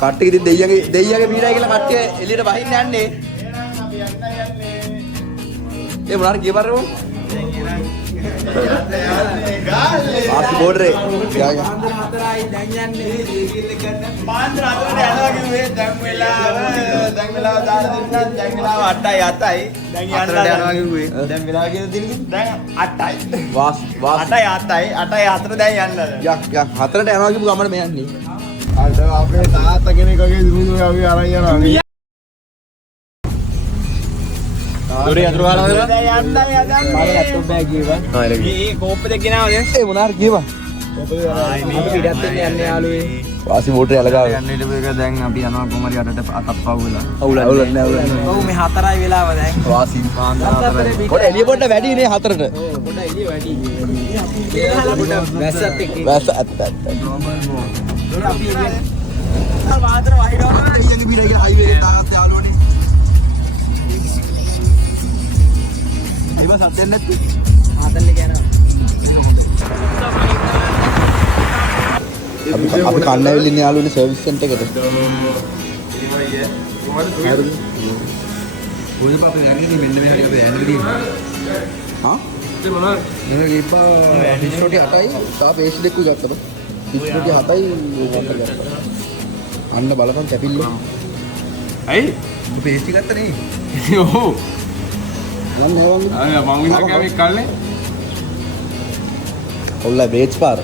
කට්ටිය ඉතින් දෙයියගේ පීඩයි කියලා කට්ටිය එළියට වහින්න යන්නේ. ඒ මොනාර ගියපරම? ආසි බෝඩරේ. හතරයි දැන් යන්නේ. පාන්දර හතරට යනවා කිව්වේ දැන් වෙලාව 8යි 8යි. දැන් යනවා කිව්වේ. දැන් වෙලාව කියලා දෙන්නේ දැන් 8යි. වාස් 8යි 4 දැන් යන්න. යක් 4ට යනවා කියපු ගමන මේ යන්නේ. අද අපේ තාත්තා කෙනෙක්ගේ දුරුදුර අපි අරන් යනවා. දුරේ අතුරු ගාලා වල දැන් යන්නයි හදන්නේ. මම ලැප්ටොප් එක ගියවා. මේ කෝප් එක ගෙනාවද? ඒ මොනාර ගියවා? අපි පිටත් යන්නේ යාළුවේ. වාසි බෝඩරේ අලගාව. යන්නේ ඊට පස්සේ දැන් අපි යනවා කොහමරි අතට අතක් පවුලා. අවුලන්නේ නැහැ. ඔව් මේ 4යි වෙලාව දැන්. වාසි පාන්දර 4යි. පොඩ එළිය පොඩ වැඩි නේ 4ට. ඔව් පොඩ එළිය වැඩි. පොඩ වැස්සත් එක්ක. වැස්ස ඇත්ත. අපි වාදර වහිනවා. දෙයියගේ පීඩයි හයිවේ එකේ තාත්තේ යාළුවනේ. අයිබා සත්යෙන් නැත්තු. ආතල්ලේ යනවා. අපි කන්නැවිලි ඉන්න යාළුවනේ සර්විස් සෙන්ටර් එකට. කොහෙද පාපේ යන්නේ මෙන්න මෙහාට අපි යන්න ගියේ. හා? ඒ මොනවා? මම ගිහපා පිස්ටෝටි 8යි තා පේස් දෙකක් ගත්තා බං. පිස්ටෝටි 7යි ගත්තා. අන්න බලපන් කැපිල්ල. ඇයි? ඔබ පේස් ටික ගත්තා නේ. ඔව්. මම නෙවන්නේ. අය මම ඉඳලා මේ කල්නේ. ඔල්ලා බ්‍රේච් පාර.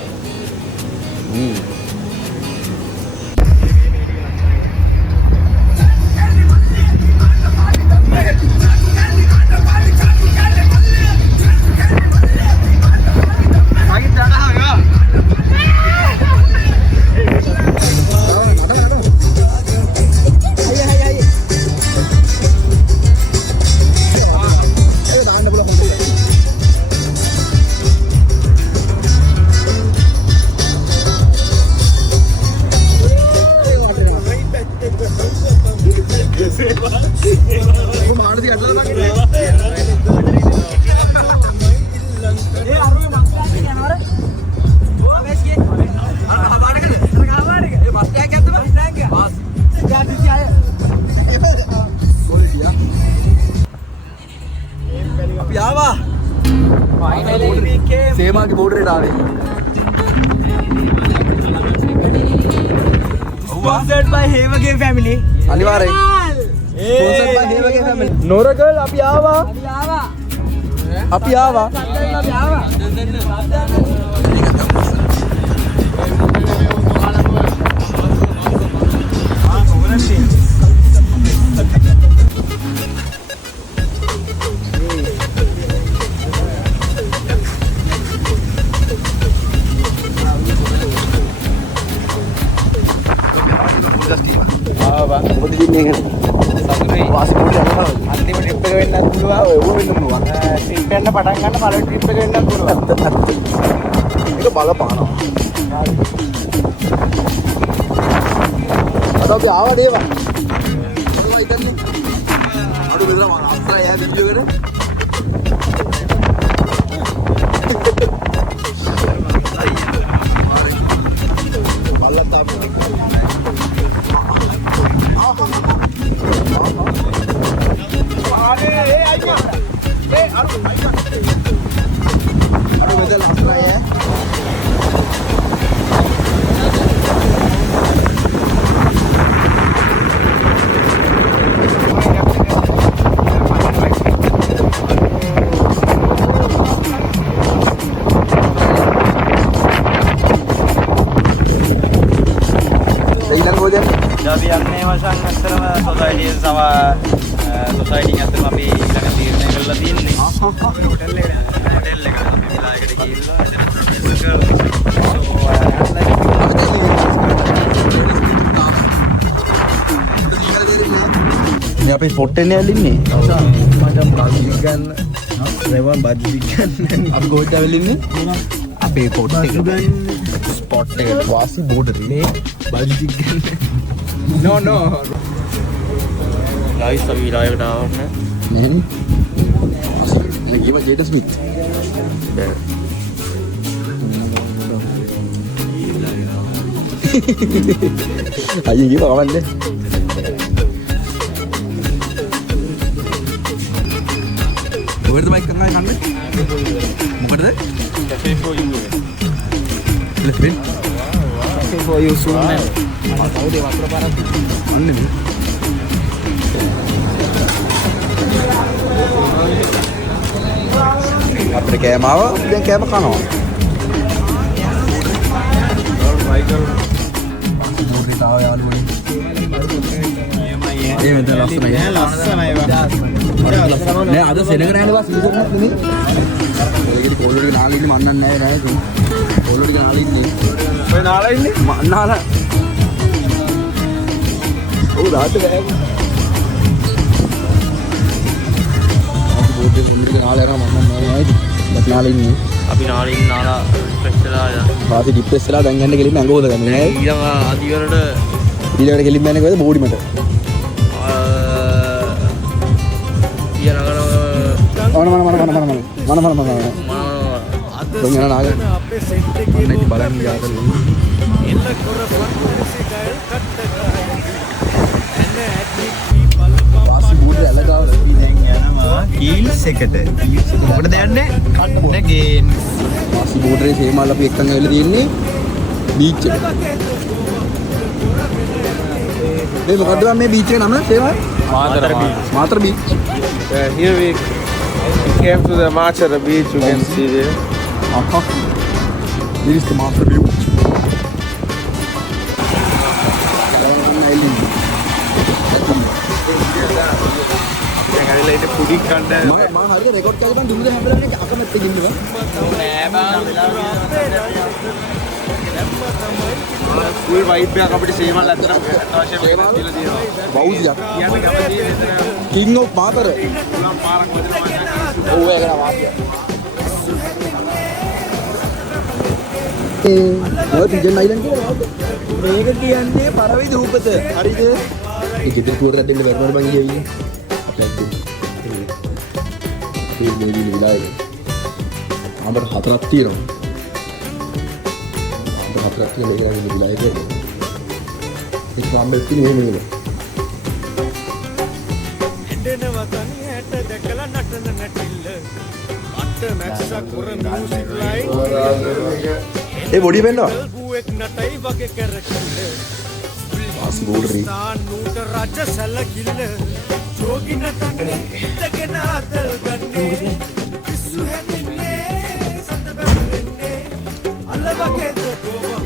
අපි ආවා. සේමාගේ බෝඩරේට ආවේ. Sponsored by Hevage family. අනිවාර්යෙන්. Sponsored by Hevage family. නොරගල් අපි ආවා. අපි ආවා. මොකද දින්නේ ඒක? සතුටුයි. වාසි පොඩි යනවා. අන්තිම ට්‍රිප් එක වෙන්නත් පුළුවන්. ඔව් ඒක වෙන්න පුළුවන්. ට්‍රිප් යන්න පටන් ගන්න පළවෙනි ට්‍රිප් එක වෙන්නත් පුළුවන්. ඒක බලපානවා. අද අපි ආවා දේවා. ඒවා ඉතින් අර බෙදලා මම අත්‍රා යා දෙවියෝ කරේ. අපි යන්නේ වශයෙන් අත්‍තරම සොසයිටි අතරම අපි ඊළඟ තීරණය කරලා තියෙන්නේ. හොටෙල් එකට අපි විලායකට ගිහිල්ලා මේ අපේ ෆොට්ටෙන් යල්ලින්නේ. මචං බජ්ජි ගන්න. රෙවන් බජ්ජි ගන්න. අපි කොහෙද යල්ලින්නේ? අපේ ෆොට් එක. ස්පොට් එකට වාසි බෝඩරේ. බජ්ජි ගන්න. No. Guys, අපි විලායකට ආවනේ. නැහනේ. එන ගිව ජේඩ ස්මිත්. අයියේ කිව්ව කවන්නේ. කොහෙද බයික් එකක් ගන්න? මොකටද? cafe for you left. cafe for you soon man අන්න කවුද වතුර පාරක් අන්නේ නේ. අපිට කෑම ආවා. දැන් කෑම කනවා. ඒ මෙතන ලස්සනයි. ලස්සනයි නෑ අද සෙනග නෑනේ බස් ඉස්සරහට නෙමෙයි. ඒකේ කොල්ලෝඩි නාලා ඉන්නේ මන්නන්නේ නෑ නෑ. කොල්ලෝඩි නාලා ඉන්නේ. ඔය නාලා ඉන්නේ මන්නාලා. ඔව් දාන්න බෑ. අපි බෝඩ් එකේ ඉන්නේ නාලා යනවා මන්නන්නේ නෑ නේද? බස් නාලා ඉන්නේ. අපි නාලින් නාලා රිෆ්‍රෙෂ් වෙලා වාසි ඩිප්‍රෙස් වෙලා දැන් යන්න ගෙලින්ම ඇඟ හොදගන්න නෑ. ඊළඟ අදිවරට ඊළඟට ගෙලින්ම යන්නේ කොහෙද බෝඩි මට. මන දැන් යන නාග අන්න බලන්න යාතල වාසි බෝඩ් එක ඇලගාවල දැන් යනවා කීල්ස් එකට මොකටද යන්නේ කන්න ගේන් වාසි බෝඩ් එකේ සේමාල් අපි එක්කන් ඇවිල්ලා තියෙන්නේ බීච් එකට මේ මොකද්ද මේ බීච් එකේ නම සේමාල් Matara beach here we came to the Machara beach you can see there Here is the Master Beach. දැන් ඇවිල්ලා ඉත පුඩි කන්න මම හරියට රෙකෝඩ් කරලා ගන්න දුන්නද හැමදාම අකමැත්තේ ඉන්න බෑ. full vibe එකක් අපිට සේමල් අතර අවශ්‍ය වෙලා දීලා තියෙනවා බෞද්ධයක්. කියන්න කැමතියි එතන King of Matar. පුරම් පාරක් වදිනවා ඔව් ඒක නම වාසිය. ඔය පිජන් අයිලන්ඩ් කියලා මේක කියන්නේ පරවි දූපත හරිද ඒ ගෙදර ටුවර් එකක් දෙන්න බැරිවද මං ගියේ අපිට ඒ මේ විලායේ අnder හතරක් තියෙනවා අnder හතරක් තියෙන මේක නේද විලායේ ඒක සම්බෙත් තියෙන්නේ එහෙම නෙමෙයි එඬෙනවා තනියට දැකලා නටන නැටිල්ල අට මැක්සක් කර මියුසික් ලයින් ඒ බොඩි වෙන්නවා බුවෙක් නටයි වගේ කරකිල්ල වාසි බෝඩරි තාන්නූට රජ සැලකිල්ල ජෝගි නටන්නේ ඉඳගෙන අතල් ගන්නේ පිස්සු හැදින්නේ සඳ බැලුන්නේ අල්ල වගේ දකෝව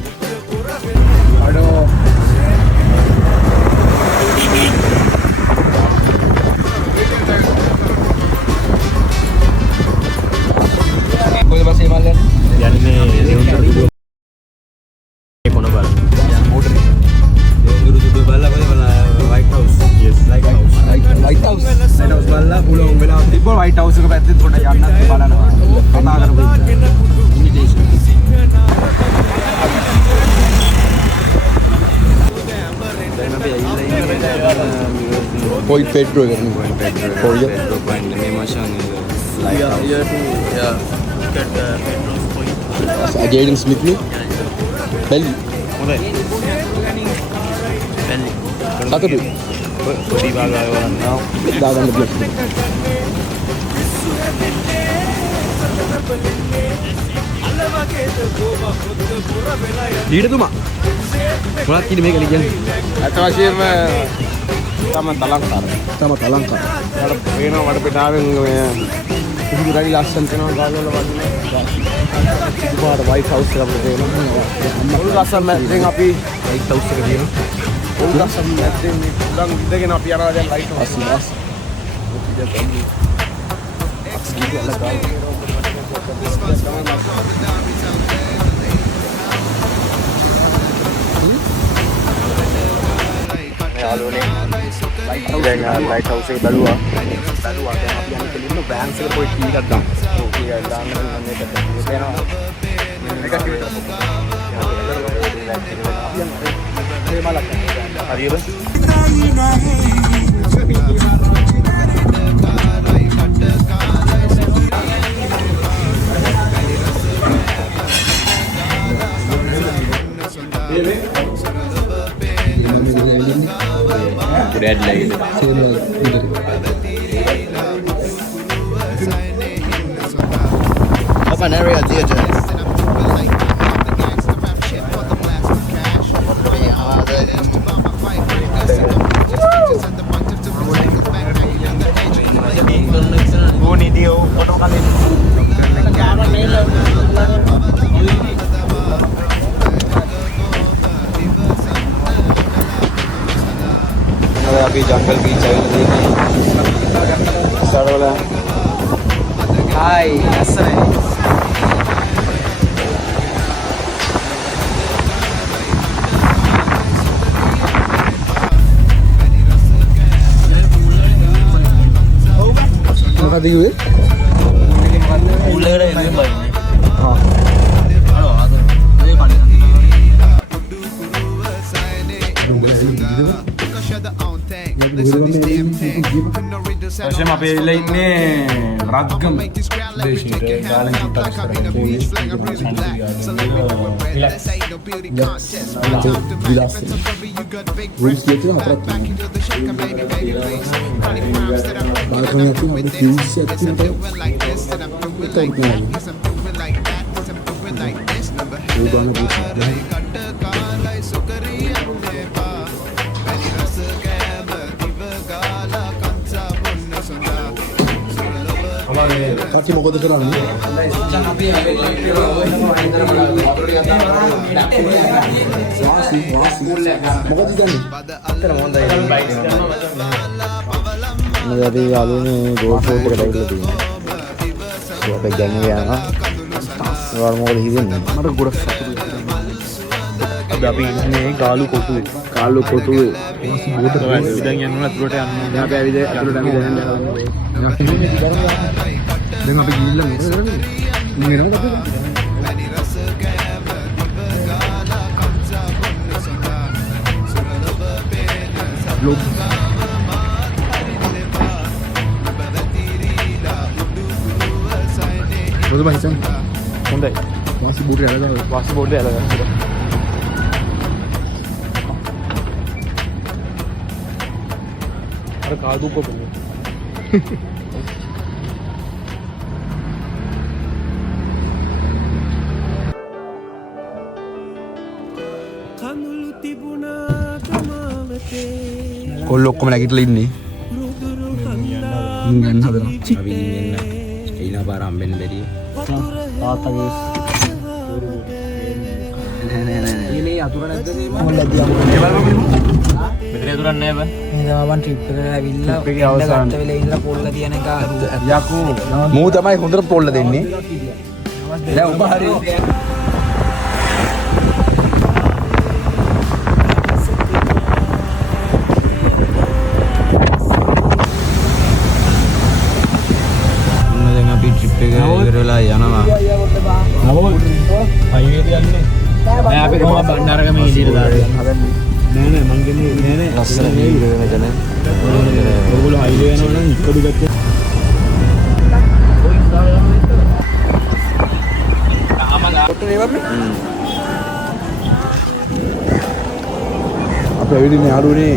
කුර වෙන්නේ අඩෝ කොහෙද බස් එමල් යන්නේ යන්නේ දෙවුන්තර දුව කොන බල බෝඩරි දෙවුරුදු දුව බලලා කොහෙද white house yes light house light house බලලා උලෝම් වෙලා තිබ්බා වයිට් හවුස් එක පැත්තේ පොඩ යන්නත් බලනවා කතා කරපු ඉන්විටේෂන් දැන් අපි ඇවිල්ලා ඉන්නේ පොයින්ට් පෙට්‍රෝ කරන්නේ පොයින්ට් මේ මාෂන් yeah get the petrol point Jaden Smith නේ බැලි හොඳයි පැලි සතුටු පොඩි භාගය වරන්නා දාගන්න බ්ලොක් ඊට තුමා මොනවද කියන්නේ මේක කියන්නේ අත වශයෙන්ම තම තලංකාර තම තලංකාර වල වෙනවා වඩ පිටාවෙන් මේ පුදුරයි ලස්සන තැනවල් ගාවල වදින ඉතිපාර වයිට් හවුස් එක අපිට තේරෙනවා මුල් රසම් මැද්දෙන් අපි ලයිට් හවුස් එක තියෙනවා මුල් රසම් මැද්දෙන් මේ උඩන් ඉඳගෙන අපි යනවා දැන් ලයිට් හවුස් අස්ස යාළුවනේ ලයිට් හවුස් එක බැලුවා දැන් අපි යන්නේ කෙලින්ම බෑන්ක්ස් එකට පොයි කී එකක් ගන්න. ඔව් කී එකක් දාන්න නම් මේක දෙනවා. මේක කිව්වට හරියද? Good at like. Open area theater. अभी जंगल बीच है सर वाला हाय असर है क्या दी हुए फूल लग रहा है भाई हां പക്ഷേ മപ്പയിലെ රග්ගම දේශයට ගාලෙන් කිට්ටක් කරගෙන විලාස් රුල්ස් දෙකක් හතරක් තියෙනවා අපේ ෆියුස් එකක් Kaki mau kau terang ni? Wasi. Mau kau tidak ni? jadi lalu ni goal show kita lagi dua pegang ya kan luar mau dihidup Mana gurau? tapi ini kalu kotu bidang yang mana terus yang apa dia terus yang Dengan pergi hilang ni, merah tapi. Belum. Berapa macam? Kondai. Masih boleh ada. Masih boleh ada. Ada kadu kok punya. කොල්ලෝ ඔක්කොම නැගිටලා ඉන්නේ. මම යන්න හදනවා. අපි එන්න. එයින පාර හම්බෙන්න බැරි. තාත්තගේ නෑ. මේ අතුර නැද්ද මේ මොකද දියා මෙතන දුරන්නේ නැහැ බං. මේ තමයි ට්‍රිප් එකට ඇවිල්ලා ට්‍රිප් එකේ අවසාන වෙලේ ඉඳලා පොල්ල තියන එක යකෝ මූ තමයි හොඳට පොල්ල දෙන්නේ. දැන් ඔබ හරිය ඉවරලා යනවා. හයිවේ යන්නේ. නෑ අපි කොහොම බණ්ඩාරගම ඉදිරියට දාලා. නෑ මං කියන්නේ නෑ ලස්සන වීඩියෝ වෙනකන. ඔයගොල්ලෝ හයිවේ යනවා නම් ඉක්කඩු ගත්තේ. අපේ ඇවිදින්නේ ආඩුවනේ.